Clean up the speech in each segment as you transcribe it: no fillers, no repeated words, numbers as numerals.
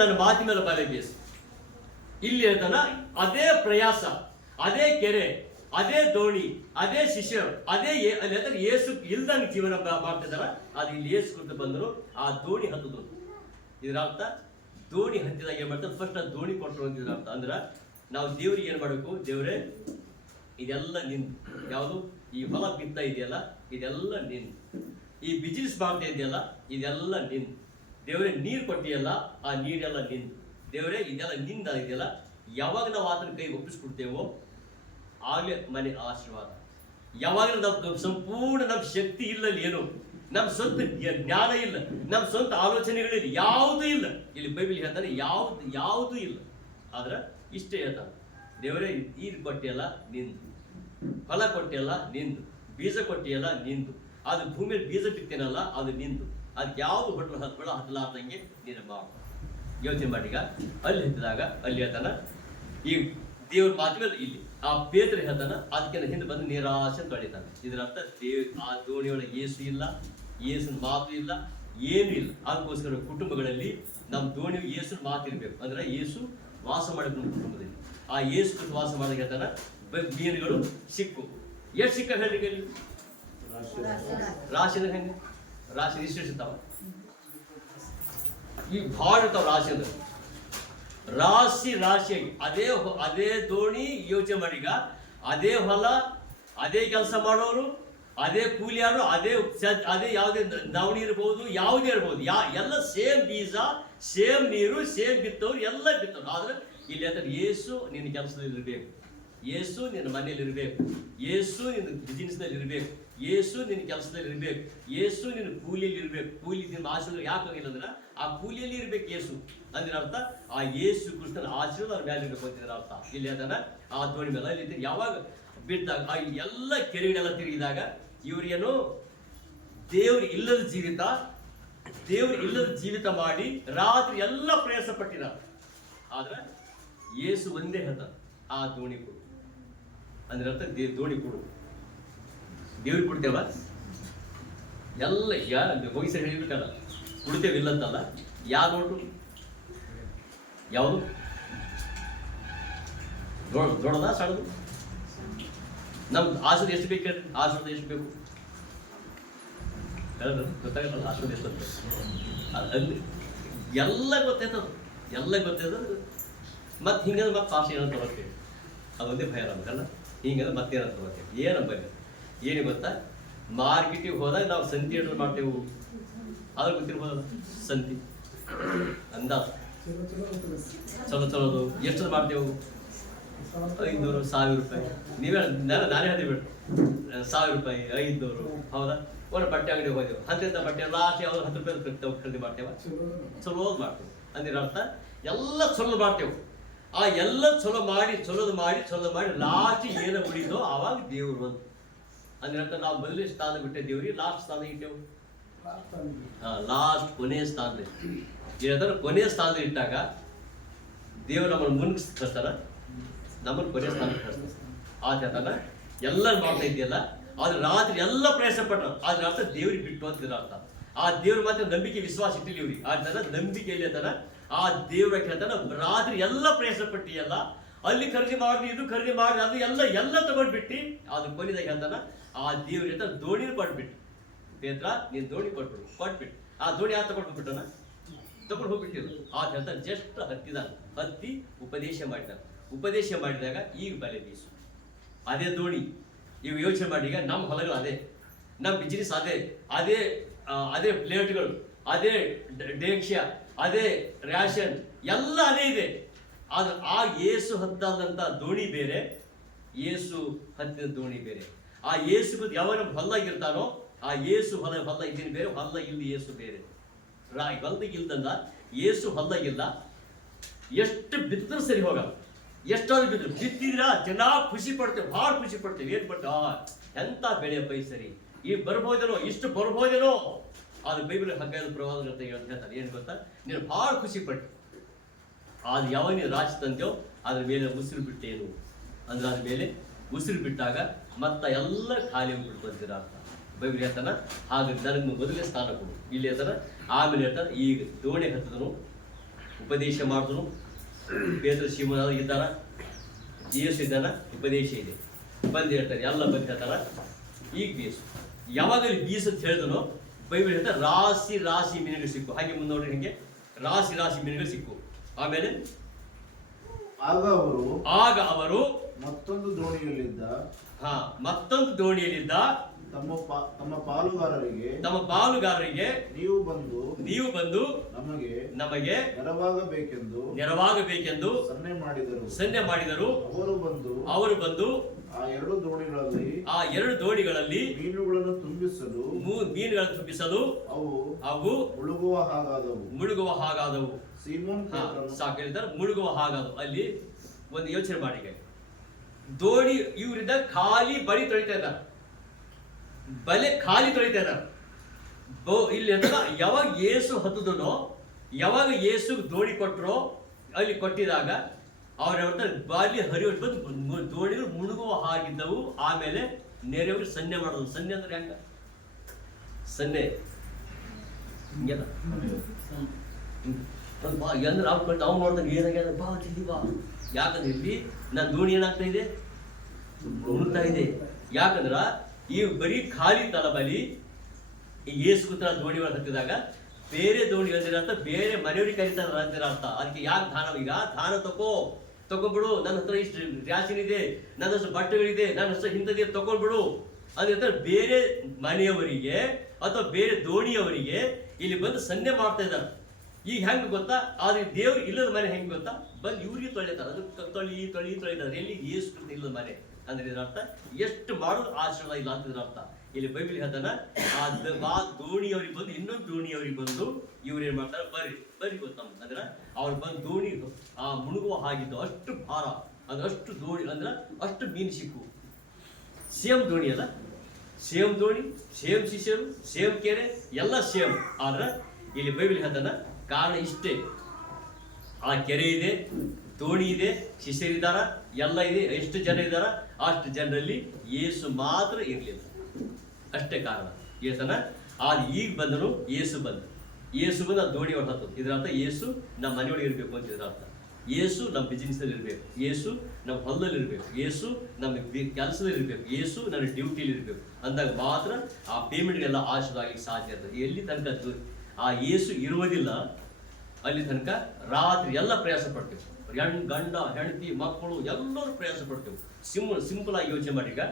ನನ್ನ ಮಾತಿ ಮೇಲೆ ಬಲೆ ಬೀಸು. ಇಲ್ಲಿ ಹೇಳ್ತಾನ ಅದೇ ಪ್ರಯಾಸ, ಅದೇ ಕೆರೆ, ಅದೇ ದೋಣಿ, ಅದೇ ಶಿಷ್ಯರು, ಅದೇ ಅಲ್ಲಿ ಏಸು ಇಲ್ದಂಗೆ ಜೀವನ ಮಾಡ್ತಿದಾರ. ಅದು ಇಲ್ಲಿ ಏಸು ಕುರಿತು ಬಂದರು ಆ ದೋಣಿ ಹತ್ತದು. ಇದ್ರ ಅರ್ಥ ದೋಣಿ ಹತ್ತಿದಾಗ ಏನ್ ಮಾಡ್ತಾರೆ, ಫಸ್ಟ್ ಆ ದೋಣಿ ಕೊಟ್ಟರು ಅಂತಿದ್ರ ಅರ್ಥ. ಅಂದ್ರ ನಾವು ದೇವ್ರಿಗೆ ಏನ್ ಮಾಡ್ಬೇಕು, ದೇವ್ರೇ ಇದೆಲ್ಲ ನಿಂದು, ಯಾವುದು ಈ ಹೊಲ ಬಿತ್ತ ಇದೆಯಲ್ಲ ಇದೆಲ್ಲ ನಿಂದು, ಈ ಬಿಸಿನೆಸ್ ಮಾಡ್ತಾ ಇದೆಯಲ್ಲ ಇದೆಲ್ಲ ನಿಂದು, ದೇವರೇ ನೀರು ಕೊಟ್ಟಿಯಲ್ಲ ಆ ನೀರೆಲ್ಲ ನಿಂದು, ದೇವರೇ ಇದೆಲ್ಲ ನಿಂದ ಇದೆಯಲ್ಲ. ಯಾವಾಗ ನಾವು ಆತನ ಕೈ ಒಪ್ಪಿಸ್ಕೊಡ್ತೇವೋ ಆಗಲೇ ಮನೆ ಆಶೀರ್ವಾದ. ಯಾವಾಗ ನಾವು ಸಂಪೂರ್ಣ ನಮ್ಮ ಶಕ್ತಿ ಇಲ್ಲ, ಏನು ನಮ್ಮ ಸ್ವಂತ ಜ್ಞಾನ ಇಲ್ಲ, ನಮ್ಮ ಸ್ವಂತ ಆಲೋಚನೆಗಳಿಲ್ಲ, ಯಾವುದೂ ಇಲ್ಲ. ಇಲ್ಲಿ ಬೈಬಲ್ ಹೇಳ್ತಾರೆ ಯಾವುದೂ ಇಲ್ಲ. ಆದ್ರೆ ಇಷ್ಟೇ ಹೇಳ್ತಾನೆ, ದೇವರೇ ನೀರು ಕೊಟ್ಟಿಯಲ್ಲ ನಿಂದು, ಫಲ ಕೊಟ್ಟಿಯಲ್ಲ ನಿಂದು, ಬೀಜ ಕೊಟ್ಟಿಯಲ್ಲ ನಿಂದು, ಅದು ಭೂಮಿಯಲ್ಲಿ ಬೀಜ ಬಿತ್ತೇನಲ್ಲ ಅದು ನಿಂದು, ಅದಕ್ಕೆ ಯಾವುದು ಹೊಳ ಹತ್ತಲಾರ್ದಂಗೆ ನೀನು ಮಾಡು. ಯೋಚನೆ ಮಾಡೀಗ ಅಲ್ಲಿ ಹತ್ತಿದಾಗ ಅಲ್ಲಿ ಹೇಳ್ತಾನ ಈ ದೇವ್ರ ಮಾತು ಮೇಲೆ ಇಲ್ಲಿ ಆ ಪೇತ್ರ ಹೇಳ್ತಾನ ಅದಕ್ಕಿಂತ ಹಿಂದೆ ಬಂದು ನಿರಾಶೆ ತೊಳಿತಾನೆ. ಇದರ ಅರ್ಥ ಆ ದೋಣಿಯೊಳಗೆ ಏಸು ಇಲ್ಲ, ಏಸುನ ಮಾತು ಇಲ್ಲ, ಏನು ಇಲ್ಲ. ಅದಕ್ಕೋಸ್ಕರ ಕುಟುಂಬಗಳಲ್ಲಿ ನಮ್ಮ ದೋಣಿ ಏಸುನ ಮಾತು ಇರಬೇಕು. ಅಂದ್ರೆ ಏಸು ವಾಸ ಮಾಡಬೇಕು ನಮ್ಮ ಕುಟುಂಬದಲ್ಲಿ. ಆ ಏಸು ವಾಸ ಮಾಡಿದಾಗ ಹೇಳ್ತಾನ ಮೀನುಗಳು ಸಿಕ್ಕು. ಎಷ್ಟು ಸಿಕ್ಕ ಹೇಳಿ, ರಾಶಿ ಹೆಂಗೆ ರಾಶಿ ಇಷ್ಟಿರ್ತಾವ, ಈ ಭಾಳ ಇರ್ತಾವ ರಾಶಿ ಅಂದ್ರೆ ರಾಶಿಯಾಗಿ ಅದೇ ದೋಣಿ. ಯೋಚನೆ ಮಾಡೀಗ ಅದೇ ಹೊಲ, ಅದೇ ಕೆಲಸ ಮಾಡೋರು, ಅದೇ ಕೂಲಿಯಾರು, ಅದೇ ಯಾವುದೇ ನವಣಿ ಇರ್ಬೋದು, ಯಾವುದೇ ಇರ್ಬೋದು, ಎಲ್ಲ ಸೇಮ್ ಬೀಜ, ಸೇಮ್ ನೀರು, ಸೇಮ್ ಬಿತ್ತವ್ರು, ಎಲ್ಲ ಬಿತ್ತವ್ರು. ಆದ್ರೆ ಇಲ್ಲಿ ಹೇಳ್ತಾರೆ ಏಸು ನಿನ್ನ ಕೆಲಸದಲ್ಲಿ ಇರಬೇಕು, ಏಸು ನಿನ್ನ ಮನೆಯಲ್ಲಿ ಇರಬೇಕು, ಏಸು ನಿನ್ನ ಬಿಸಿನೆಸ್ನಲ್ಲಿ ಇರಬೇಕು, ಏಸು ನಿನ್ನ ಕೆಲಸದಲ್ಲಿ ಇರಬೇಕು, ಏಸು ನಿನ್ನ ಕೂಲಿಯಲ್ಲಿ ಇರಬೇಕು. ಕೂಲಿ ನಿನ್ನ ಆಶೀರ್ವಾದ ಯಾಕೆ ಹೋಗಿಲ್ಲ ಅಂದ್ರೆ ಆ ಕೂಲಿಯಲ್ಲಿ ಇರ್ಬೇಕು ಏಸು. ಅಂದ್ರೆ ಅರ್ಥ ಆ ಏಸು ಕೃಷ್ಣನ ಆಶೀರ್ವಾದ ಮೇಲೆ ಇರಬೇಕು ಅಂತಿದ್ರ ಅರ್ಥ. ಇಲ್ಲಿ ಅದನ್ನ ಆ ದೋಣಿ ಮೇಲೆ ಅಲ್ಲಿ ಯಾವಾಗ ಬಿಟ್ಟಾಗ ಆ ಎಲ್ಲ ಕೆರೆಗಳೆಲ್ಲ ತಿರುಗಿದಾಗ ಇವ್ರೇನು ದೇವ್ರು ಇಲ್ಲದ ಜೀವಿತ ಮಾಡಿ ರಾತ್ರಿ ಎಲ್ಲ ಪ್ರಯಾಸ ಪಟ್ಟಿದ. ಆದ್ರೆ ಏಸು ಒಂದೇ ಹೇಳ್ತಾನೆ ಆ ದೋಣಿ ಕೊಡು ಅಂದ್ರೆ ಅರ್ಥ ದೋಣಿ ಕೊಡು. ದೇವ್ರಿಗೆ ಕೊಡ್ತೇವ ಎಲ್ಲ ಹೋಗಿ ಸರಿ ಹೇಳಿಬಿಟ್ಟಲ್ಲ, ಕೊಡ್ತೇವೆ ಇಲ್ಲಂತಲ್ಲ. ಯಾವ ನೋಟು ಯಾವುದು ದೊಡ್ಡದ ಸಣ್ಣದು? ನಮ್ದು ಆಶೀರ್ವಾದ ಎಷ್ಟು ಬೇಕು ಹೇಳಿ, ಆಶೀರ್ವಾದ ಎಷ್ಟು ಬೇಕು ಹೇಳಿದ್ರು ಗೊತ್ತಾಗಲ್ಲ. ಆಶೀರ್ವಾದ ಎಷ್ಟು ಅಲ್ಲಿ ಎಲ್ಲ ಗೊತ್ತಾಯ್ತದ, ಮತ್ತೆ ಹಿಂಗಂದ್ರೆ ಮತ್ತೆ ಪಾಸ್ ಏನಂತ ತಗೋತೀವಿ, ಅದೊಂದೇ ಭಯ ನಮ್ಗಲ್ಲ. ಹಿಂಗಂದ್ರೆ ಮತ್ತೇನಂತ ತಗೋತೀವಿ, ಏನಂಬಲ್ಲಿ ಏನು ಗೊತ್ತಾ, ಮಾರ್ಕೆಟಿಗೆ ಹೋದಾಗ ನಾವು ಸಂತಿ ಆರ್ಡರ್ ಮಾಡ್ತೇವೆ, ಅದ್ರ ಗೊತ್ತಿರ್ಬೋದಲ್ಲ ಸಂತಿ ಅಂದಾಜು ಚಲೋದು ಎಷ್ಟು ಮಾಡ್ತೇವೆ, 500-1000 ರೂಪಾಯಿ. ನೀವೇ ನಾನೇ ಹೇಳ್ತೀವಿ ಬಿಟ್ಟು 1000 ರೂಪಾಯಿ 500. ಹೌದಾ? ಒಂದು ಬಟ್ಟೆ ಅಂಗಡಿ ಹೋದೆವು, ಅಂತಿಂತ ಬಟ್ಟೆ ಲಾಸ್ಟ್ ಯಾವ್ದು 10 ರೂಪಾಯಿ ಖರೀದಿ ಮಾಡ್ತೇವೆ, ಚಲೋದು ಮಾಡ್ತೇವೆ. ಅಂದ್ರೆ ಅರ್ಥ ಎಲ್ಲ ಚಲೋ ಮಾಡ್ತೇವೆ. ಆ ಎಲ್ಲ ಚಲೋದು ಮಾಡಿ ಲಾಸ್ಟ್ ಏನು ಉಳಿದೋ ಆವಾಗ ದೇವ್ರು ಬಂತು. ಅಂದ್ರೆ ಅರ್ಥ ನಾವು ಮೊದಲೇ ಸ್ಥಾನ ಬಿಟ್ಟೆ ದೇವ್ರಿಗೆ ಲಾಸ್ಟ್ ಸ್ಥಾನ ಇಟ್ಟೆವು. ಲಾಸ್ಟ್ ಕೊನೆಯ ಸ್ಥಾನದಲ್ಲಿ ಏನಂದ್ರೆ ಕೊನೆಯ ಸ್ಥಾನದಲ್ಲಿ ಇಟ್ಟಾಗ ದೇವ್ರು ನಮ್ಮನ್ನು ಮುಂದೆ ಕಳಿಸ್ತಾರ, ನಮ್ಮನ್ನು ಕೊನೆಯ ಸ್ಥಾನಕ್ಕೆ ಕಳಿಸ್ತಾರ. ಆತನ ಎಲ್ಲ ಮಾಡ್ತಾ ಇದೆಯಲ್ಲ, ಆದ್ರೆ ರಾತ್ರಿ ಎಲ್ಲ ಪ್ರಯಾಸ ಪಟ್ಟರು. ಆದ್ರೆ ಅರ್ಥ ದೇವ್ರಿಗೆ ಬಿಟ್ಟು ಅಂತಿರ ಅರ್ಥ. ಆ ದೇವ್ರ ಮಾತ್ರ ನಂಬಿಕೆ ವಿಶ್ವಾಸ ಇಟ್ಟಿಲ್ಲ ಇವ್ರಿಗೆ. ಆತನ ನಂಬಿಕೆಯಲ್ಲಿ ಅಂತಾನ ಆ ದೇವ್ರ ಹೇಳ್ತಾನ ರಾತ್ರಿ ಎಲ್ಲ ಪ್ರಯಾಸ ಪಟ್ಟಿಯಲ್ಲ, ಅಲ್ಲಿ ಖರೀದಿ ಮಾಡಿ ಇದು ಖರೀದಿ ಮಾಡಿ ಅದು ಎಲ್ಲ ತಗೊಂಡ್ಬಿಟ್ಟು ಅದು ಕೊನೆದಾಗ ಹೇಳ್ತಾನ ಆ ದೇವ್ರ ಹೇಳ್ತಾನ ದೋಣಿನ ಕೊಟ್ಬಿಟ್ಟು, ಪೇತ್ರ ನೀನು ದೋಣಿ ಕೊಟ್ಬಿಟ್ಟು ಆ ದೋಣಿ ಯಾರು ತಗೊಂಡ್ಬಿಟ್ಟನ ತಗೊಂಡು ಹೋಗ್ಬಿಟ್ಟಿಲ್ಲ. ಆತ ಹೇಳ್ತಾನೆ ಜಸ್ಟ್ ಹತ್ತಿ ಉಪದೇಶ ಮಾಡಿದಾಗ ಈಗ ಬಲೆ ಬೀಸು. ಅದೇ ದೋಣಿ. ಇವು ಯೋಚನೆ ಮಾಡಿ, ಈಗ ನಮ್ಮ ಹೊಲಗಳು ಅದೇ, ನಮ್ಮ ಬಿಸಿನೆಸ್ ಅದೇ ಪ್ಲೇಟ್ಗಳು, ಅದೇ ಡೇಕ್ಷ, ಅದೇ ರ್ಯಾಷನ್ ಎಲ್ಲ ಅದೇ ಇದೆ. ಆದ್ರೆ ಆ ಏಸು ಹತ್ತಾದಂಥ ದೋಣಿ ಬೇರೆ, ಏಸು ಹತ್ತಿದ ದೋಣಿ ಬೇರೆ. ಆ ಏಸು ಯಾವಾಗ ಹೊಲ್ದಾಗಿರ್ತಾನೋ ಆ ಏಸು ಹೊಲ ಇದ್ದೀನಿ ಬೇರೆ, ಹೊಲ್ದಾಗ ಇಲ್ಲಿ ಏಸು ಬೇರೆ. ಹೊಲ್ದಾಗ ಇಲ್ದಲ್ಲ, ಏಸು ಹೊಲ್ದಾಗಿಲ್ಲ. ಎಷ್ಟು ಬಿತ್ತಿದ್ರು ಸರಿ ಹೋಗಲ್ಲ, ಎಷ್ಟಾದ್ರು ಬಿತ್ತಿದ್ರ ಚೆನ್ನಾಗಿ ಖುಷಿ ಪಡ್ತೇವೆ, ಭಾಳ ಖುಷಿ ಪಡ್ತೇವೆ. ಏನ್ ಪಡ್ತೇವೆ, ಎಂತ ಬೆಳೆ ಪೈ ಸರಿ ಈಗ ಬರ್ಬೋದೇನೋ, ಇಷ್ಟು ಬರ್ಬೋದೇನೋ. ಅದು ಬೈಬಲ್ ಹಗ್ಗದ ಪ್ರವಾದ ಅಂತ ಹೇಳ್ತಾರೆ. ಏನು ಗೊತ್ತಾ, ನೀನು ಭಾಳ ಖುಷಿ ಪಟ್ಟು ಅದು ಯಾವಾಗ ನೀವು ರಾಶಿ ತಂತೇವೋ ಅದ್ರ ಮೇಲೆ ಉಸಿರು ಬಿಟ್ಟೇನು ಅಂದ್ರೆ ಅದ್ರ ಮೇಲೆ ಉಸಿರು ಬಿಟ್ಟಾಗ ಮತ್ತೆ ಎಲ್ಲ ಖಾಲಿ ಹೋಗ್ಬಿಟ್ಟು ಬಂದಿರ ಅರ್ಥ. ಬೈಬಲ್ ಹೇಳ್ತಾನ ಹಾಗೆ ನನಗೆ ಮೊದಲೇ ಸ್ಥಾನ ಕೊಡು. ಇಲ್ಲಿ ಹೇಳ್ತಾನ ಆಮೇಲೆ ಹೇಳ್ತಾನೆ ಈಗ ದೋಣಿ ಹತ್ತದನು ಉಪದೇಶ ಮಾಡಿದ್ರು. ಪೇತ್ರ ಸೀಮೋನ ಇದ್ದಾರ, ಯೇಸು ಇದ್ದಾನ, ಉಪದೇಶ ಇದೆ. ಬಂದು ಹೇಳ್ತಾರೆ, ಎಲ್ಲ ಬಂದು ಹೇಳ್ತಾರ ಈಗ ಬೀಸು. ಯಾವಾಗ ಇಲ್ಲಿ ಬೀಸು ಅಂತ ಹೇಳಿದನೋ ಬೈಬಲ್ ಹೇಳ್ತಾರೆ ರಾಶಿ ರಾಶಿ ಮೀನುಗಳು ಸಿಕ್ಕು. ಹಾಗೆ ಮುಂದೆ ನೋಡ್ರಿ, ಹಿಂಗೆ ರಾಶಿ ರಾಶಿ ಮೀನುಗಳು ಸಿಕ್ಕು. ಆಮೇಲೆ ಆಗ ಅವರು ಮತ್ತೊಂದು ದೋಣಿಯಲ್ಲಿದ್ದ ತಮ್ಮ ಪಾಲುಗಾರರಿಗೆ ನೀವು ಬಂದು ನಮಗೆ ನೆರವಾಗಬೇಕೆಂದು ಸನ್ನೆ ಮಾಡಿದರು. ಅವರು ಬಂದು ಆ ಎರಡು ದೋಣಿಗಳಲ್ಲಿ ಮೀನುಗಳನ್ನು ತುಂಬಿಸಲು ಅವು ಮುಳುಗುವ ಹಾಗಾದವು. ಸಾಕು ಹೇಳ್ತಾರೆ, ಮುಳುಗುವ ಹಾಗಾದವು. ಅಲ್ಲಿ ಒಂದು ಯೋಚನೆ ಮಾಡಿ, ದೋಣಿ ಇವರಿಂದ ಖಾಲಿ ಬಳಿ ತೊಳಿತಾ ಇದ್ದಾರೆ, ಬಲೆ ಖಾಲಿ ತೊಳಿತಾ ಇದ್ದಾರೆ. ಇಲ್ಲಿ ಯಾವಾಗ ಯೇಸು ಹತ್ತದನೋ, ಯಾವಾಗ ಯೇಸು ದೋಣಿ ಕೊಟ್ಟರೋ, ಅಲ್ಲಿ ಕೊಟ್ಟಿದಾಗ ಅವ್ರ ಬಾಲಿ ಹರಿಯೋದು ಬಂದು ದೋಣಿಗಳು ಮುಳುಗುವ ಹಾಗಿದ್ದವು. ಆಮೇಲೆ ನೆರೆಯವ್ರಿಗೆ ಸನ್ನೆ ಮಾಡೋದು. ಸನ್ನೆ ಅಂದ್ರೆ ಹೆಂಗ? ಸನ್ನೆ ಹಿಂಗೆಲ್ಲ ಅಂದ್ರೆ ನಾವು ನೋಡಿದಾಗ ಏನಾಗ್ಯದ, ಬಾ ಜಲ್ದಿ ಬಾ. ಯಾಕಂದ್ರೆ ಇಲ್ಲಿ ನಾನು ದೋಣಿ ಏನಾಗ್ತಾ ಇದೆ, ಮುಳುಗ್ತಾ ಇದೆ. ಯಾಕಂದ್ರ ಈ ಬರೀ ಖಾಲಿ ತಲಬಲಿ ಏಸು ಕೂತ ದೋಣಿ ಒಳಗೆ ಹತ್ತಿದಾಗ ಬೇರೆ ದೋಣಿ ಅಂದಿರತ್ತ, ಬೇರೆ ಮನೆಯವ್ರಿಗೆ ಕರೀತಾರ ಅಂತಿರತ್ತ. ಅದಕ್ಕೆ ಯಾಕೆ ದಾನ, ಈಗ ದಾನ ತಗೊಂಡ್ಬಿಡು, ನನ್ನ ಹತ್ರ ಇಷ್ಟು ರ್ಯಾಷನ್ ಇದೆ, ನನ್ನ ಹತ್ರ ಬಟ್ಟೆಗಳಿದೆ, ನನ್ನ ಹತ್ರ ಇಂಥದ್ದೇ ತಗೊಂಡ್ಬಿಡು ಅದ್ರ ಬೇರೆ ಮನೆಯವರಿಗೆ ಅಥವಾ ಬೇರೆ ದೋಣಿಯವರಿಗೆ ಇಲ್ಲಿ ಬಂದು ಸನ್ನೆ ಮಾಡ್ತಾ ಇದ್ದಾರೆ. ಈಗ ಹೆಂಗೆ ಗೊತ್ತಾ? ಆದ್ರೆ ದೇವ್ರು ಇಲ್ಲದ ಮನೆ ಹೆಂಗೆ ಗೊತ್ತಾ? ಬಂದು ಇವ್ರಿಗೆ ತೊಳಿತಾರೆ. ಅದು ತೊಳಿತಾರೆ. ಎಲ್ಲಿ ಏಸು ಇಲ್ಲದ ಮನೆ ಅಂದ್ರೆ ಇದರ ಅರ್ಥ ಎಷ್ಟು ಮಾಡೋದು ಆಶೀರ್ವಾದ ಇಲ್ಲ ಅಂತ ಇದರ ಅರ್ಥ. ಇಲ್ಲಿ ಬೈಬಲ್ ಹೇಳ್ತಾನ, ಆ ದೋಣಿಯವ್ರಿಗೆ ಬಂದು ಇನ್ನೊಂದು ದೋಣಿಯವ್ರಿಗೆ ಬಂದು ಇವ್ರು ಏನ್ ಮಾಡ್ತಾರೆ, ಬರ್ರಿ ಗೊತ್ತ ಅಂದ್ರೆ ಅವ್ರು ಬಂದು ದೋಣಿ ಆ ಮುಳುಗುವ ಹಾಗಿದ್ದು, ಅಷ್ಟು ಭಾರ, ಅದು ಅಷ್ಟು ದೋಣಿ ಅಂದ್ರೆ ಅಷ್ಟು ಮೀನು ಸಿಕ್ಕು. ಸೇಮ್ ದೋಣಿ ಅಲ್ಲ, ಸೇಮ್ ದೋಣಿ, ಸೇಮ್ ಶಿಷ್ಯರು, ಸೇಮ್ ಕೆರೆ, ಎಲ್ಲ ಸೇಮ್. ಆದ್ರೆ ಇಲ್ಲಿ ಬೈಬಲ್ ಹೇಳ್ತಾನ ಕಾರಣ ಇಷ್ಟೇ, ಆ ಕೆರೆ ಇದೆ, ದೋಣಿ ಇದೆ, ಶಿಷ್ಯರಿದ್ದಾರ, ಎಲ್ಲ ಇದೆ. ಎಷ್ಟು ಜನ ಇದ್ದಾರ, ಅಷ್ಟು ಜನರಲ್ಲಿ ಯೇಸು ಮಾತ್ರ ಇರಲಿಲ್ಲ. ಅಷ್ಟೇ ಕಾರಣ. ಏಸನ ಈಗ ಬಂದನು, ಯೇಸು ಬಂದು ಆ ದೋಣಿ ಒಳಗೆ ಹತ್ತು. ಇದರ ಅರ್ಥ ಯೇಸು ನಮ್ಮ ಮನೆಯೊಳಗೆ ಇರಬೇಕು ಅಂತ ಇದರ ಅರ್ಥ. ಯೇಸು ನಮ್ಮ ಬಿಸಿನೆಸ್ನಲ್ಲಿ ಇರಬೇಕು, ಯೇಸು ನಮ್ಮ ಹೊಲದಲ್ಲಿ ಇರಬೇಕು, ಯೇಸು ನಮ್ಮ ಕೆಲಸದಲ್ಲಿ ಇರಬೇಕು, ಯೇಸು ನನ್ನ ಡ್ಯೂಟಿಲಿ ಇರಬೇಕು. ಅಂದಾಗ ಮಾತ್ರ ಆ ಪೇಮೆಂಟ್ಗೆಲ್ಲ ಆಶೀರ್ವಾದ ಸಾಧ್ಯ ಇರ್ತದೆ. ಎಲ್ಲಿ ತನಕ ಆ ಯೇಸು ಇರುವುದಿಲ್ಲ ಅಲ್ಲಿ ತನಕ ರಾತ್ರಿ ಎಲ್ಲ ಪ್ರಯಾಸ ಪಡ್ತೇವೆ. ಗಂಡ ಹೆಂಡತಿ ಮಕ್ಕಳು ಎಲ್ಲರೂ ಪ್ರಯಾಸ ಪಡ್ತೇವೆ. ಸಿಂಪಲ್ ಆಗಿ ಯೋಚನೆ ಮಾಡಿ. ಈಗ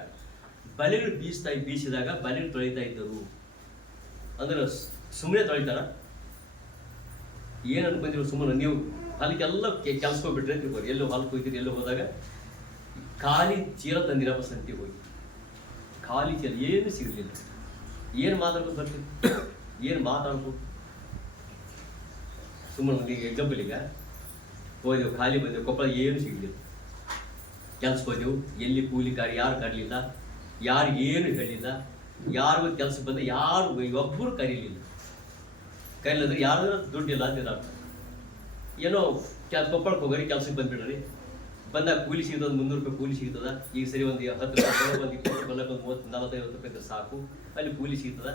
ಬಲೆಗಳು ಬೀಸಿದಾಗ ಬಲೆಗಳು ತೊಳಿತಾ ಇದ್ದರು ಅಂದ್ರೆ ಸುಮ್ಮನೆ ತೊಳಿತಾರ? ಏನು ಅನ್ಕೊಂಡಿದ್ರು? ಸುಮ್ಮನೆ ನೀವು ಹೊಲಕ್ಕೆಲ್ಲ ಕೆಲ್ಸ್ಕೊಬಿಟ್ರೆ ತಿಳ್ಕೊರಿ. ಎಲ್ಲೋ ಹೊಲಕ್ಕೆ ಹೋಗ್ತೀರಿ, ಎಲ್ಲೋ ಹೋದಾಗ ಖಾಲಿ ಚೀಲ ತಂದಿರಪ್ಪ ಸಂತಿಗೆ ಹೋಗಿ, ಖಾಲಿ ಚೀಲ ಏನು ಸಿಗಲಿಲ್ಲ. ಏನು ಮಾತಾಡ್ಬೋದು ಬರ್ತೀವಿ, ಏನು ಮಾತಾಡ್ಬೋದು? ಸುಮ್ಮನೆ ಈಗ ಎಕ್ಸಾಂಪಲ್, ಈಗ ಹೋದೆವು, ಖಾಲಿ ಬಂದೆವು, ಕೊಪ್ಪಳ ಏನು ಸಿಗಲಿಲ್ಲ. ಕೆಲ್ಸಕ್ಕೆ ಹೋದೆವು, ಎಲ್ಲಿ ಕೂಲಿಕಾರಿ ಯಾರು ಕರೀಲಿಲ್ಲ, ಯಾರು ಏನು ಹೇಳಿಲ್ಲ, ಯಾರಿಗೂ ಕೆಲ್ಸಕ್ಕೆ ಬಂದ ಯಾರು ಒಬ್ಬರು ಕರೀಲಿಲ್ಲ. ಕರೀಲಿದ್ರೆ ಯಾರು ದುಡ್ಡಿಲ್ಲ ಅಂತ ಅರ್ಥ. ಏನೋ ಕೊಪ್ಪಳಕ್ಕೆ ಹೋಗೋರಿ, ಕೆಲ್ಸಕ್ಕೆ ಬಂದ್ಬಿಡ್ರಿ. ಬಂದಾಗ ಕೂಲಿ ಸಿಗ್ತದ, 300 ರೂಪಾಯಿ ಕೂಲಿ ಸಿಗ್ತದ. ಈಗ ಸರಿ ಒಂದು 10 ರೂಪಾಯಿ, ಒಂದು 20 ರೂಪಾಯಿ, ಒಂದು 30-40-50 ರೂಪಾಯಿ ಸಾಕು. ಅಲ್ಲಿ ಕೂಲಿ ಸಿಗ್ತದ.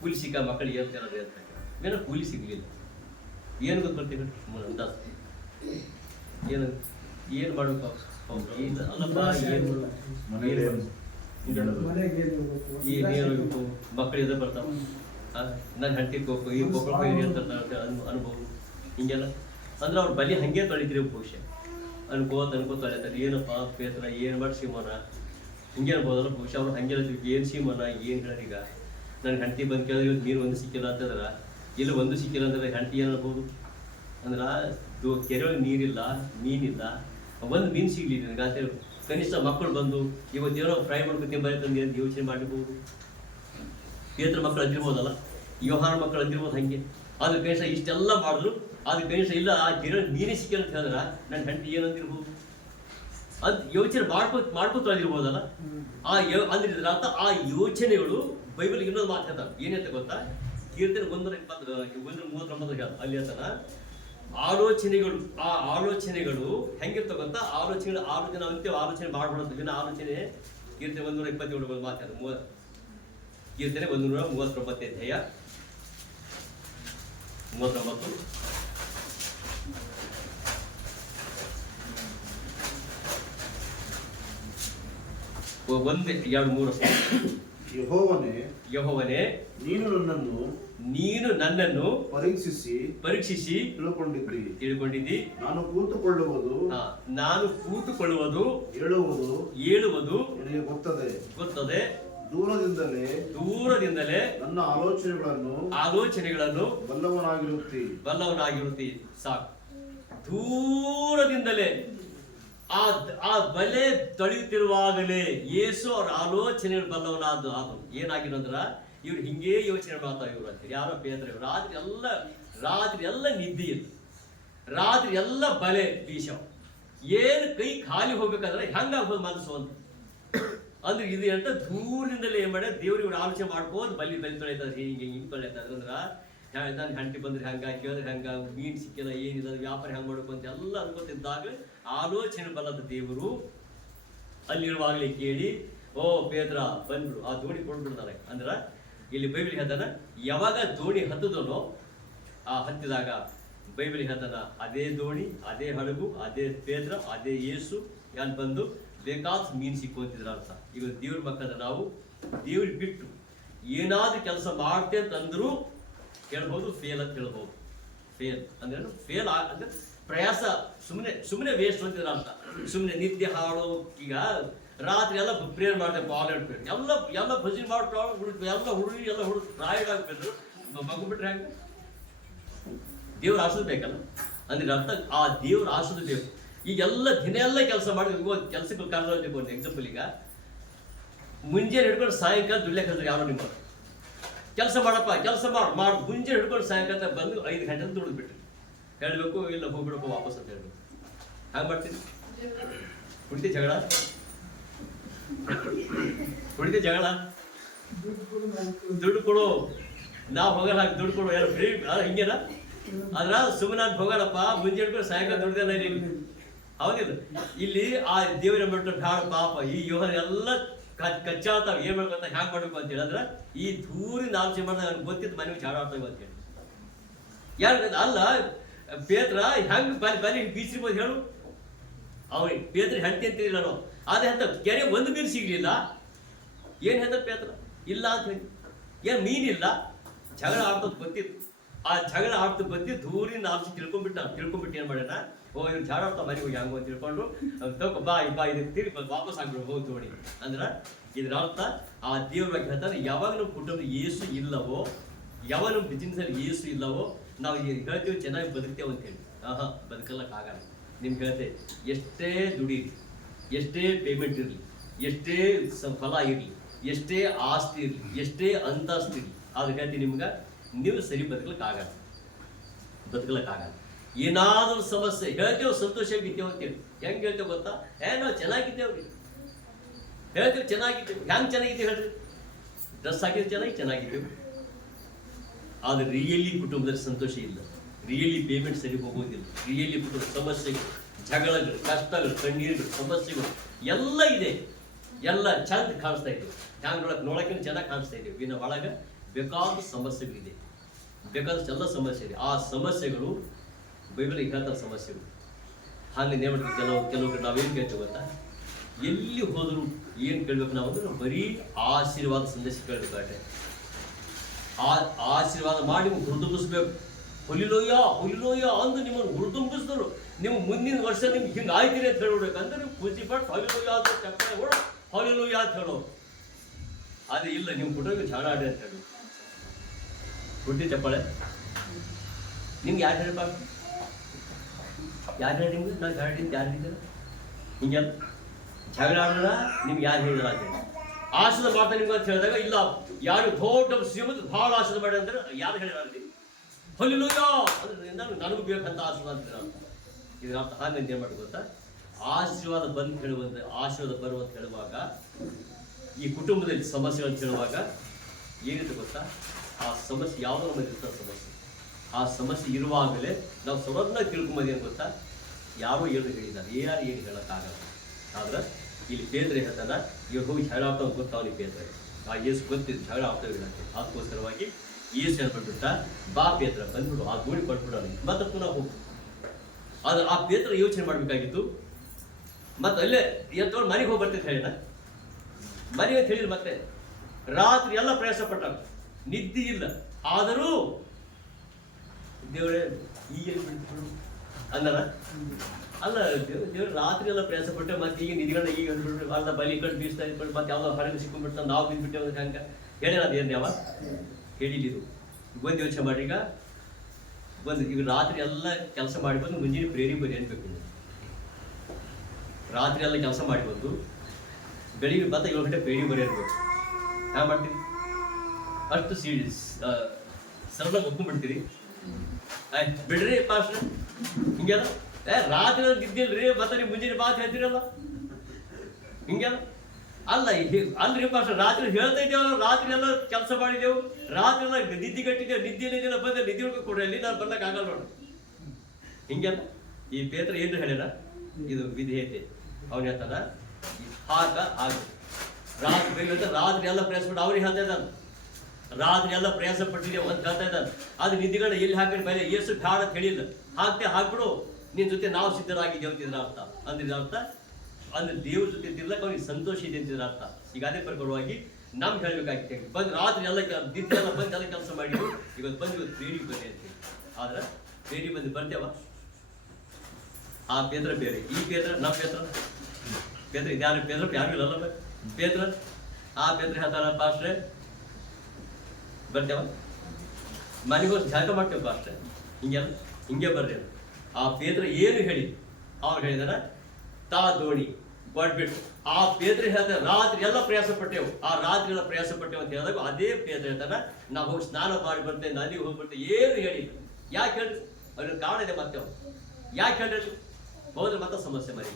ಕೂಲಿ ಸಿಕ್ಕ ಮಕ್ಕಳಿಗೆ ಹೇಳ್ತಾರೆ, ಏನೋ ಕೂಲಿ ಸಿಗ್ಲಿಲ್ಲ. ಏನು ಗೊತ್ತು ಬರ್ತೀವಿ ಅಂತ ಏನು ಮಾಡ್ಬೇಕು? ಅಲ್ಲಪ್ಪ, ಏನು ಮಕ್ಕಳು ಎದುರು ಬರ್ತಾವ, ನಾನು ಹಂಟಿಗೆ ಹೋಗ್ಬೇಕು, ಈ ಕೊಪ್ಪಳ ಹೇಳ್ತಾರೆ ಅನುಭವ ಹಿಂಗೆಲ್ಲ. ಅಂದ್ರೆ ಅವ್ರು ಬಲಿ ಹಂಗೆ ತೊಳಿತೀರಿ ಬಹುಶಃ. ಅನ್ಕೋತ ತೊಳಿತಾರೆ. ಏನಪ್ಪ ಪೇತ್ರ, ಏನು ಮಾಡಿ ಸೀಮನ ಹಿಂಗೆ ಅನ್ಬೋದಲ್ಲ ಬಹುಶಃ. ಅವ್ರು ಹಂಗೆ ಏನು ಸೀಮನ ಏನು ಹೇಳಿ. ಈಗ ನನಗೆ ಹಂಟಿ ಬಂದು ಕೇಳಿದ್ರೆ ನೀರು ಒಂದು ಸಿಕ್ಕಿಲ್ಲ ಅಂತಂದ್ರೆ, ಇಲ್ಲ ಒಂದು ಸಿಕ್ಕಿಲ್ಲ ಅಂದ್ರೆ ಹಂಟಿ ಏನು ಅನ್ಬೋದು? ಅಂದ್ರೆ ಕೆರೆಯೊಳಗೆ ನೀರಿಲ್ಲ, ಮೀನಿಲ್ಲ, ಒಂದು ಮೀನು ಸಿಗ್ಲಿ ನನಗೆ ಅಂತೇಳಿ ಕನಿಷ್ಠ ಮಕ್ಕಳು ಬಂದು ಇವತ್ತೇನೋ ಫ್ರೈ ಮಾಡ್ಕೊತೀನಿ ಬರೀತಂದು ಅಂತ ಯೋಚನೆ ಮಾಡಿರ್ಬೋದು. ಪೇತ್ರ ಮಕ್ಕಳು ಅಂದಿರ್ಬೋದಲ್ಲ, ಯೋಹಾನ ಮಕ್ಕಳು ಅಂದಿರ್ಬೋದು ಹಂಗೆ. ಆದ್ರೆ ಕನಿಷ್ಠ ಇಷ್ಟೆಲ್ಲ ಮಾಡಿದ್ರು, ಆದ್ರೆ ಕನಿಷ್ಠ ಇಲ್ಲ ಆ ಕೆರೆ ನೀರೇ ಸಿಕ್ಕಿಲ್ಲ ಅಂತ ಹೇಳಿದ್ರೆ ನನ್ನ ಹಂಟಿ ಏನಂದಿರ್ಬೋದು ಅಂತ ಯೋಚನೆ ಮಾಡ್ಕೊತ ಆಗಿರ್ಬೋದಲ್ಲ. ಅಂದ್ರಿದ್ರ ಅರ್ಥ ಆ ಯೋಚನೆಗಳು ಬೈಬಲ್ ಇನ್ನೊಂದು ಮಾತಾಡ್ತಾರೆ. ಏನಂತ ಗೊತ್ತಾ? ಕೀರ್ತನೆ 139 ಅಲ್ಲಿ ಹೇಳ್ತಾನ, ಆಲೋಚನೆಗಳು, ಆ ಆಲೋಚನೆಗಳು ಹೆಂಗಿರ್ತ ಗೊತ್ತಾ? ಆಲೋಚನೆ ಅಂತ್ಯ ಆಲೋಚನೆ ಮಾಡ್ಬಿಡೋದು. ಇದನ್ನ ಆಲೋಚನೆ ಕೀರ್ತನೆ 127 ಮಾತಾಡ. ಕೀರ್ತನೆ 139 ಅಧ್ಯಾಯ 39. ಒಂದೇ 2-3 ಯೆಹೋವನೇ, ನೀನು ನನ್ನನ್ನು ಪರೀಕ್ಷಿಸಿ ತಿಳ್ಕೊಂಡಿದ್ದಿ. ನಾನು ಕೂತುಕೊಳ್ಳುವುದು ಹೇಳುವುದು ನಿನಗೆ ಗೊತ್ತದೆ. ದೂರದಿಂದಲೇ ನನ್ನ ಆಲೋಚನೆಗಳನ್ನು ಬಲ್ಲವನಾಗಿರುತ್ತಿ. ಸಾಕು. ದೂರದಿಂದಲೇ ಆ ಬಲೆ ತೊಳೆಯುತ್ತಿರುವಾಗಲೇ ಯೇಸು ಅವ್ರ ಆಲೋಚನೆಗಳು ಬಲ್ಲವನಾದ. ಅದು ಏನಾಗಿರೋದ್ರ ಇವ್ರು ಹಿಂಗೇ ಯೋಚನೆ ಮಾಡ್ತಾ ಇವ್ರು ಅಂತ ಯಾರೋ ಪೇತ್ರ. ರಾತ್ರಿ ಎಲ್ಲ ನಿದ್ದೆ ಇತ್ತು, ರಾತ್ರಿ ಎಲ್ಲ ಬಲೆ ಬೀಸವ್. ಏನು ಕೈ ಖಾಲಿ ಹೋಗ್ಬೇಕಾದ್ರೆ ಹೆಂಗಾಗ್ಬೋದು ಮನಸ್ಸು ಅಂತ ಅಂದ್ರೆ ಇದು ಅಂತ ದೂರದಿಂದಲೇ ಏನ್ ಮಾಡ ದೇವ್ರಿಗೆ ಇವ್ರು ಆಲೋಚನೆ ಮಾಡ್ಬೋದು. ಬಲಿ ತೊಳಿತಾರೆ, ಹಿಂಗೆ ತೊಳಿತಾರೆ ಅಂದ್ರೆ ನಾನು ಹಂಟಿ ಬಂದ್ರೆ ಹಂಗ, ಕೇಳಿದ್ರೆ ಹಂಗ, ಮೀನು ಸಿಕ್ಕಿಲ್ಲ, ಏನಿಲ್ಲ, ವ್ಯಾಪಾರ ಹೆಂಗ್ ಮಾಡ್ಬೇಕು ಅಂತ ಎಲ್ಲ ಅನ್ಕೋತಿದ್ದಾಗ ಆಲೋಚನೆ ಬಲ್ಲದ ದೇವರು ಅಲ್ಲಿರುವಾಗಲೇ ಕೇಳಿ, ಓ ಪೇತ್ರ ಬಂದ್ಬಿಡು, ಆ ದೋಣಿ ಕೊಡ್ಬಿಡ್ತಾರೆ. ಅಂದ್ರ ಇಲ್ಲಿ ಬೈಬಲ್ ಹೇಳ್ತಾನ, ಯಾವಾಗ ದೋಣಿ ಹತ್ತದನೋ ಆ ಹತ್ತಿದಾಗ ಬೈಬಲ್ ಹೇಳ್ತಾನ ಅದೇ ದೋಣಿ, ಅದೇ ಹಡಗು, ಅದೇ ಪೇತ್ರ, ಅದೇ ಯೇಸು ಯಾನ್ ಬಂದು ಬೇಕಾದ ಮೀನು ಸಿಕ್ಕೋತಿದ್ರ ಅಂತ. ಈಗ ದೇವ್ರ ಮಕ್ಕಳ ನಾವು ದೇವ್ರಿಗೆ ಬಿಟ್ಟು ಏನಾದ್ರೂ ಕೆಲಸ ಮಾಡ್ತೆ ಅಂತಂದ್ರು ಹೇಳ್ಬೋದು, ಫೇಲ್ ಅಂತ ಹೇಳ್ಬೋದು. ಫೇಲ್ ಅಂದ್ರೆ ಫೇಲ್ ಅಂದ್ರೆ ಪ್ರಯಾಸ ಸುಮ್ಮನೆ ವೇಸ್ಟ್ ಅಂತಿದ್ರ ಅಂತ. ಸುಮ್ಮನೆ ನಿದ್ದೆ ಹಾಡು. ಈಗ ರಾತ್ರಿ ಎಲ್ಲ ಪ್ರೇಯರ್ ಮಾಡ್ದೆ, ಪಾಲೆಟ್ ಪ್ರೇಯರ್ ಎಲ್ಲ ಭಜನೆ ಮಾಡ್ತಾ ಎಲ್ಲ ಹುಡುಗಿ ಪ್ರಾಯಡ್ ಆಗ್ಬಿಟ್ರು, ಮಗು ಬಿಟ್ರೆ ಹೆಂಗ? ದೇವ್ರ ಆಸೋದು ಬೇಕಲ್ಲ. ಅಂದ್ರೆ ಅರ್ಥ ಆ ದೇವ್ರ ಆಸೋದು ಬೇಕು. ಈಗೆಲ್ಲ ದಿನ ಎಲ್ಲ ಕೆಲಸ ಮಾಡಿದ್ವಿ, ಕೆಲ್ಸಕ್ಕೆ ಕಾಲ ಒಂದು ಎಕ್ಸಾಂಪಲ್. ಈಗ ಮುಂಜಾನೆ ಹಿಡ್ಕೊಂಡು ಸಾಯಂಕಾಲ ದುಡ್ಲೆ ಕಲ್ತಾರೆ ಯಾರೋ ನಿಮ್ಮ ಕೆಲಸ ಮಾಡಿ ಮುಂಜಾನೆ ಹಿಡ್ಕೊಂಡು ಸಾಯಂಕಾಲ ಬಂದು 5 ಗಂಟೆ ದುಡಿದು ಬಿಟ್ರಿ ಹೇಳ್ಬೇಕು, ಇಲ್ಲ ಹೋಗ್ಬಿಡಪ್ಪ ವಾಪಸ್ ಅಂತ ಹೇಳ್ಬೇಕು. ಹಂಗೆ ಮಾಡ್ತೀನಿ. ಹುಡ್ತಿ ಜಗಳ ದುಡ್ಡು ಕೊಡು, ನಾ ಹೋಗಲ್ಲ, ದುಡ್ಡು ಕೊಡು, ಯಾರು ಫ್ರೀ ಹಿಂಗೇನ? ಅದ್ರ ಸುಮ್ಮನೆ ಹೋಗಲ್ಲಪ್ಪ, ಮುಂಜಾನೆ ಹಿಡ್ಕೊಂಡು ಸಾಯಂಕಾಲ ದುಡ್ದೇನ ಇಲ್ಲಿ. ಹೌದಿಲ್ಲ? ಇಲ್ಲಿ ಆ ದೇವರ ಬಿಟ್ಟು ಬ್ಯಾಡ ಪಾಪ, ಈ ಯೋಗ ಎಲ್ಲ ಕಚ್ಚಾಡ್ತಾವ, ಏನ್ ಮಾಡ್ಬೇಕಂತ ಹ್ಯಾಂಗ್ ಮಾಡ್ಬೇಕು ಅಂತ ಹೇಳಿದ್ರ ಈ ದೂರಿಂದ ಆಲೋಚನೆ ಮಾಡಿದಾಗ ನನ್ಗೆ ಗೊತ್ತಿತ್ತು ಮನೆಗೆ ಚಾಡ ಆಡ್ತಾವ ಅಂತ ಹೇಳಿ. ಯಾರು ಅಲ್ಲ ಪೇತ್ರ ಹೆಂಗ್ ಬಲಿ ಬೀಸಿರ್ಬೋದು ಹೇಳು? ಅವ್ನಿಗೆ ಪೇತ್ರ ಹೆಂಡತಿ ಅಂತಿಲ್ಲ ನಾವು. ಅದೇ ಅಂತ ಕೆರೆ ಒಂದು ಮೀನು ಸಿಗ್ಲಿಲ್ಲ. ಏನ್ ಹೇಳ್ದ ಪೇತ್ರ? ಇಲ್ಲ ಅಂತ ಹೇಳಿ. ಏನ್ ಮೀನಿಲ್ಲ, ಜಗಳ ಆಡ್ತದ ಗೊತ್ತಿತ್ತು. ಆ ಜಗಳ ಆಡ್ತು ಬಂದು ದೂರಿಂದ ಆಲೋಚನೆ ತಿಳ್ಕೊಂಡ್ಬಿಟ್ಟು ಏನ್ ಮಾಡ್ಯಾನ, ಓ ಇವ್ರು ಜಾಡ ಆಡ್ತಾವ ಮನೆಗೆ ಹೋಗಿ ಹಂಗ ಅಂತ ತಿಳ್ಕೊಂಡು ಬಾ ಇದಕ್ಕೆ ತಿರುಗಿ ವಾಪಸ್ ಆಗ್ಬಿಡು ಹೋಗಿ ನೋಡಿ. ಅಂದ್ರ ಇದ್ರ ಅರ್ಥ ಆ ದೇವ್ರ ಬಗ್ಗೆ ಹೇಳ್ತಾರೆ, ಯಾವಾಗ ನಮ್ಮ ಕುಟುಂಬ ಯೇಸು ಇಲ್ಲವೋ, ಯಾವಾಗ ನಮ್ಮ ಬಿಸಿನೆಸ್ ಅಲ್ಲಿ ಯೇಸು ಇಲ್ಲವೋ, ನಾವು ಹೇಳ್ತೀವಿ ಚೆನ್ನಾಗಿ ಬದುಕ್ತೇವೆ ಅಂತ ಹೇಳಿ. ಬದುಕಲ್ಲಕ್ಕಾಗಲ್ಲ. ನಿಮ್ಗೆ ಹೇಳ್ತೆ, ಎಷ್ಟೇ ದುಡೀರಿ, ಎಷ್ಟೇ ಪೇಮೆಂಟ್ ಇರಲಿ, ಎಷ್ಟೇ ಫಲ ಇರಲಿ, ಎಷ್ಟೇ ಆಸ್ತಿ ಇರಲಿ, ಎಷ್ಟೇ ಅಂತಸ್ತು ಇರಲಿ, ಆದ್ರೆ ಹೇಳ್ತೀನಿ ನಿಮ್ಗೆ ನೀವು ಸರಿ ಬದುಕಲಿಕ್ಕಾಗಲ್ಲ. ಏನಾದ್ರೂ ಸಮಸ್ಯೆ ಹೇಳ್ತೇವೆ, ಸಂತೋಷವಾಗಿದ್ದೇವೆ ಅಂತೇಳಿ. ಹೆಂಗೆ ಹೇಳ್ತೇವೆ ಗೊತ್ತಾ? ನಾವು ಚೆನ್ನಾಗಿದ್ದೇವ್ರಿ, ಹೇಳ್ತೇವೆ ಚೆನ್ನಾಗಿದ್ದೇವೆ. ಹೆಂಗೆ ಚೆನ್ನಾಗಿದ್ದೇವೆ ಹೇಳ್ರಿ? ಡ್ರೆಸ್ ಹಾಕಿದ್ರೆ ಚೆನ್ನಾಗಿದ್ದೇವೆ. ಆದ್ರೆ ರಿಯಲಿ ಕುಟುಂಬದಲ್ಲಿ ಸಂತೋಷ ಇಲ್ಲ, ರಿಯಲಿ ಪೇಮೆಂಟ್ ಸರಿ ಹೋಗೋದಿಲ್ಲ, ರಿಯಲಿ ಕುಟುಂಬ ಸಮಸ್ಯೆಗಳು, ಜಗಳಗಳು, ಕಷ್ಟಗಳು, ಕಣ್ಣೀರುಗಳು, ಸಮಸ್ಯೆಗಳು ಎಲ್ಲ ಇದೆ. ಎಲ್ಲ ಚಂದ ಕಾಣಿಸ್ತಾ ಇದ್ದೇವೆ, ಹ್ಯಾಂಗ ನೋಡಕ್ಕೆ ಚೆನ್ನಾಗಿ ಕಾಣಿಸ್ತಾ ಇದ್ದೇವೆ. ಇನ್ನು ಒಳಗೆ ಬೇಕಾದ ಸಮಸ್ಯೆಗಳಿದೆ, ಬೇಕಾದಷ್ಟೆಲ್ಲ ಸಮಸ್ಯೆ ಇದೆ. ಆ ಸಮಸ್ಯೆಗಳು ಬೈಬಲಿಗೆ ಹೇಳ್ತಾರೆ ಸಮಸ್ಯೆಗಳು. ಹಾಗೆ ನೇಮಕ್ಕೆ ಕೆಲವು ನಾವೇನು ಕೇಳ್ತೇವೆ ಗೊತ್ತಾ? ಎಲ್ಲಿ ಹೋದ್ರು ಏನು ಕೇಳ್ಬೇಕು ನಾವು ಅಂದ್ರೆ ಬರೀ ಆಶೀರ್ವಾದ ಸಂದೇಶ ಕೇಳಬೇಕಾದ್ರೆ ಆಶೀರ್ವಾದ ಮಾಡಿ ನಿಮ್ಗೆ ಹುರಿದುಂಬಿಸ್ಬೇಕು. ಹೊಲಿಲೋಯ ಅಂದು ನಿಮ್ಮನ್ನು ಹುರಿದುಂಬಿಸಿದ್ರು ನೀವು ಮುಂದಿನ ವರ್ಷ ನಿಮ್ಗೆ ಹಿಂಗೆ ಆಯ್ತೀರಿ ಅಂತ ಹೇಳ್ಬಿಡ್ಬೇಕಂದ್ರೆ ನೀವು ಖುಷಿ ಪಟ್ಟು ಹೊಲಿಲೋಯ ಅಂತ ಚಪ್ಪಳೆ ಹೊಡ ಹೊಲಿಲೋಯ ಅಂತ ಹೇಳೋದು. ಅದೇ ಇಲ್ಲ, ನೀವು ಕುಟುಂಬ ಝಾಡ ಆಡಿ ಅಂತ ಹೇಳಿ ಹುಟ್ಟಿ ಚಪ್ಪಾಳೆ ನಿಮ್ಗೆ ಯಾರು ಹೇಳ್ಬಾರ್ದು? ಯಾರು ಹೇಳಿ ನಿಮ್ಗೆ? ನಾನು ಝಾಡ ಯಾರು ಹೇಳಿದ್ದಾರೆ? ಹಿಂಗೆಲ್ಲ ಜಗಳ ಆಡೋಣ ನಿಮ್ಗೆ ಯಾರು ಹೇಳಿದಾರ ಅಂತ ಹೇಳಿ ಆಶೀರ್ವಾದ ಮಾಡ್ತಾ ನಿಮ್ಗೆ ಅಂತ ಹೇಳಿದಾಗ, ಇಲ್ಲ ಯಾರು ದೊಡ್ಡ ಶ್ರೀಮಂತ ಭಾಳ ಆಶೀರ್ವಾದ ಮಾಡಿ ಅಂದ್ರೆ ಯಾರು ಹೇಳಿದಾರಲ್ಲಿ ಹೊಲಿಲೋಯ ನನಗೂ ಬೇಕಂತ ಆಶೀರ್ವಾದ ಅಂತ. ಇದ್ರ ಅರ್ಥ ಹಾಗಂತ ಏನ್ ಮಾಡಿ ಗೊತ್ತಾ? ಆಶೀರ್ವಾದ ಬಂದು ಹೇಳುವಂತ, ಆಶೀರ್ವಾದ ಬರುವಂತ ಹೇಳುವಾಗ, ಈ ಕುಟುಂಬದಲ್ಲಿ ಸಮಸ್ಯೆಗಳನ್ನು ಹೇಳುವಾಗ ಏನಿದೆ ಗೊತ್ತಾ? ಆ ಸಮಸ್ಯೆ ಯಾವುದೋ ನಮಗೆ ಇರ್ತಾರೆ ಸಮಸ್ಯೆ. ಆ ಸಮಸ್ಯೆ ಇರುವಾಗಲೇ ನಾವು ಸಡನ್ನಾಗಿ ತಿಳ್ಕೊಂಬೋದು ಏನು ಗೊತ್ತಾ? ಯಾರೋ ಏನು ಹೇಳಿದ್ದಾರೆ, ಯಾರು ಏನು ಹೇಳೋಕ್ಕಾಗಲ್ಲ. ಆದ್ರೆ ಇಲ್ಲಿ ಪೇತ್ರ ಹೇಳ್ತಾನ, ಇವ್ರು ಹೋಗಿ ಜಗಳ ಆಗ್ತಾವ ಗೊತ್ತಾವನಿಗೆ ಪೇತ್ರ. ಆ ಯೇಸು ಗೊತ್ತಿದ್ದು ಜಗಳ ಆಗ್ತಾವೆ ಹೇಳಕ್ಕೆ. ಅದಕ್ಕೋಸ್ಕರವಾಗಿ ಯೇಸು ಹೇಳ್ಬಿಟ್ಟ, ಬಾ ಪೇತ್ರ ಬಂದ್ಬಿಡು, ಆ ಗೋಳಿ ಕೊಟ್ಬಿಡು ಅವನಿಗೆ, ಮತ್ತೆ ಪುನಃ ಹೋಗು. ಆದ್ರೆ ಆ ಪೇತ್ರ ಯೋಚನೆ ಮಾಡ್ಬೇಕಾಗಿತ್ತು. ಮತ್ತೆ ಅಲ್ಲೇ ಎತ್ತೋಳು ಮನೆಗೆ ಹೋಗಿ ಬರ್ತಿತ್ತು ಹೇಳಿದ, ಮನೆ ಅಂತ ಹೇಳಿದ್ರು ಮತ್ತೆ ರಾತ್ರಿ ಎಲ್ಲ ಪ್ರಯಾಸ ಪಟ್ಟ, ನಿದ್ದೆ ಇಲ್ಲ. ಆದರೂ ದೇವರೇ ಈಗ ಬಿಡ್ತು ಅಂದಲ್ಲ. ಅಲ್ಲ, ದೇವ್ರು ರಾತ್ರಿ ಎಲ್ಲ ಪ್ರಯಾಸ ಪಟ್ಟೆ, ಮತ್ತೆ ಈಗ ನಿಧಿಗಳನ್ನ ಈಗ ಅಂದ್ಬಿಟ್ರೆ ಅಲ್ಲ ಬಲಿ ಕಟ್ಟು ಬೀಸ್ತಾ ಇದ್ಬಿಟ್ಟು ಮತ್ತೆ ಯಾವ್ದೋ ಹೊರಗೆ ಸಿಕ್ಕೊಂಡ್ಬಿಡ್ತಾ ನಾವು ಬಿದ್ದುಬಿಟ್ಟೆ ಒಂದು ಹಂಗೆ ಹೇಳಿ ಅದೇನು ಯಾವ ಹೇಳಿದ್ದು. ಒಂದು ಯೋಚನೆ ಮಾಡಿ, ಈಗ ಈಗ ರಾತ್ರಿ ಎಲ್ಲ ಕೆಲಸ ಮಾಡಿ ಬಂದು ಮುಂಜಾನೆ ಪ್ರೇರಿ ಬರಿ ಅನ್ಬೇಕು. ರಾತ್ರಿ ಎಲ್ಲ ಕೆಲಸ ಮಾಡಿ ಬಂದು ಬೆಳಿಗ್ಗೆ ಮತ್ತೆ 7 ಗಂಟೆ ಪ್ರೇರಿ ಬರಿ ಅನ್ಬೇಕು. ಹ್ಯಾಂಗ ಮಾಡ್ತೀರಿ? ಅಷ್ಟು ಸರಳ ಒಪ್ಕೊಂಡ್ಬಿಡ್ತೀರಿ. ಆಯ್ತು ಬಿಡ್ರಿ ಪಾಸ್ಟ್ರೆ, ಹಿಂಗೆಲ್ಲ ರಾತ್ರಿ ನಿದ್ದಿಲ್ರಿ, ಮತ್ತೆ ನೀವು ಮುಂಜಾನೆ ಮಾತು ಹೇಳ್ತೀರಲ್ಲ ಹಿಂಗೆಲ್ಲ. ಅಲ್ರಿ ಪಾಸ್ಟ್ರೆ, ರಾತ್ರಿ ಹೇಳ್ತಾ ಇದ್ದೇವಲ್ಲ, ರಾತ್ರಿ ಎಲ್ಲ ಕೆಲಸ ಮಾಡಿದೆವು, ರಾತ್ರಿ ಎಲ್ಲ ನಿದ್ದೆ ಕಟ್ಟಿದ್ದೇವೆ, ನಿದ್ದೆ ಏನಿದೆಲ್ಲ ಬಂದ್ರೆ ನಿದ್ದೆ ಹುಡುಗ ಕೊಡ್ರಿ, ಅಲ್ಲಿ ನಾನು ಬರ್ಲಕ್ಕೆ ಆಗಲ್ಲ ನೋಡಿ ಹಿಂಗೆಲ್ಲ. ಈ ಪೇತ್ರ ಏನು ಹೇಳ್ಯಾರ? ಇದು ವಿಧೇಯತೆ. ಅವ್ನು ಹೇಳ್ತಾನ ಹಾಕ ಆಗ ರಾತ್ರಿ ಎಲ್ಲ ಪ್ರಯಾಸ ಪಟ್ಟು ಅವ್ರಿಗೆ ಹೇಳ್ತಾ ಇದ್ದಾನೆ, ರಾತ್ರಿ ಎಲ್ಲ ಪ್ರಯಾಸ ಪಟ್ಟಿದ್ದೇವೆ ಅಂತ ಹೇಳ್ತಾ ಇದ್ದಾನೆ. ಅದು ನಿಧಿಗಳನ್ನ ಎಲ್ಲಿ ಹಾಕಿದ ಮೇಲೆ ಏಸು ಬ್ಯಾಡ ಅಂತ ಹೇಳಿಲ್ಲ, ಹಾಕ್ಬಿಡು, ನಿನ್ನ ಜೊತೆ ನಾವು ಸಿದ್ಧರಾಗಿದ್ದೇವೆ ಅಂತಿದ್ರ ಅರ್ಥ. ಅಂದಿದ್ರ ಅರ್ಥ ಅಂದ್ರೆ ದೇವ್ರ ಜೊತೆ ತಿರ್ಲಕ್ಕೆ ಅವ್ನಿಗೆ ಸಂತೋಷ ಇದೆ ಅಂತಿದ್ರ ಅರ್ಥ. ಈಗ ಅದೇ ಪ್ರಕಾರವಾಗಿ ನಮ್ಗೆ ಹೇಳ್ಬೇಕಾಗಿತ್ತು, ಬಂದು ರಾತ್ರಿ ಎಲ್ಲ ನಿದ್ದೆ ಎಲ್ಲ ಬಂದು ಎಲ್ಲ ಕೆಲಸ ಮಾಡಿದ್ರು, ಇವತ್ತು ಬಂದು ಇವತ್ತು ಪ್ರೇರಿ ಬನ್ನಿ ಅಂತೀವಿ. ಆದ್ರೆ ಪ್ರೇರಿ ಬಂದು ಬರ್ತೇವ? ಆ ಪೇತ್ರ ಬೇರೆ, ಈ ಪೇತ್ರ ನಮ್ಮ ಪೇತ್ರ ಇದ್ಯಾರು ಪೇತ್ರ ಯಾರು ಇಲ್ಲಲ್ಲ ಪೇತ್ರ. ಆ ಪೇತ್ರ ಹೇಳ್ತಾರ ಪಾಸ್ಟ್ರೆ ಬರ್ತೇವ, ಮನೆಗೋಸ್ ಜಾಗ ಮಾಡ್ತೇವೆ ಪಾಸ್ಟ್ರೆ, ಹಿಂಗೆಲ್ಲ ಹಿಂಗೆ ಬರ್ರಿ. ಆ ಪೇತ್ರ ಏನು ಹೇಳಿ ಅವ್ರು ಹೇಳಿದಾರ ತಾ ದೋಣಿ ಕೊಟ್ಬಿಟ್ಟು. ಆ ಪೇತ್ರ ಹೇಳ್ತಾರೆ ರಾತ್ರಿ ಎಲ್ಲ ಪ್ರಯಾಸ ಪಟ್ಟೆವು, ಆ ರಾತ್ರಿ ಎಲ್ಲ ಪ್ರಯಾಸ ಪಟ್ಟೆವು ಅಂತ ಹೇಳಿದಾಗ ಅದೇ ಪೇತ್ರ ಹೇಳ್ತಾರ ನಾವು ಹೋಗಿ ಸ್ನಾನ ಮಾಡಿ ಬರ್ತೇವೆ, ನದಿಗೆ ಹೋಗ್ಬಿಡ್ತೇವೆ. ಏನು ಹೇಳಿ ಯಾಕೆ ಹೇಳ್ರಿ? ಅವ್ರಿಗೆ ಕಾರಣ ಇದೆ ಮತ್ತೆ. ಅವ್ರು ಯಾಕೆ ಹೇಳ್ರಿ? ಹೋದ್ರೆ ಮತ್ತೆ ಸಮಸ್ಯೆ ಮರಿ,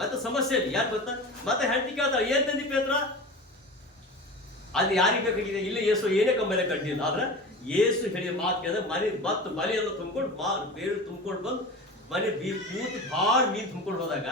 ಮತ್ತೆ ಸಮಸ್ಯೆ ಯಾರು ಗೊತ್ತಾ? ಮತ್ತೆ ಹೆಂಡತಿ ಕೇಳ್ತಾರೆ ಏನ್ ತಂದಿ ಪೇತ್ರ? ಅದು ಯಾರಿಗೆ ಬೇಕಾಗಿದೆ? ಇಲ್ಲ ಏಸು ಏನೇ ಕಂಬಲೆ ಕಟ್ಟಿಲ್ಲ. ಆದ್ರೆ ಏಸು ಹೇಳಿದ ಮಾತು ಕೇಳಿದ್ರೆ ಮನೆ ಬಲಿ ಎಲ್ಲ ತುಂಬ್ಕೊಂಡು ಬೇರು ತುಂಬ್ಕೊಂಡು ಬಂದು ಮನೆ ಪೂರ್ತಿ ಭಾಳ ಮೀನು ತುಂಬ್ಕೊಂಡು ಹೋದಾಗ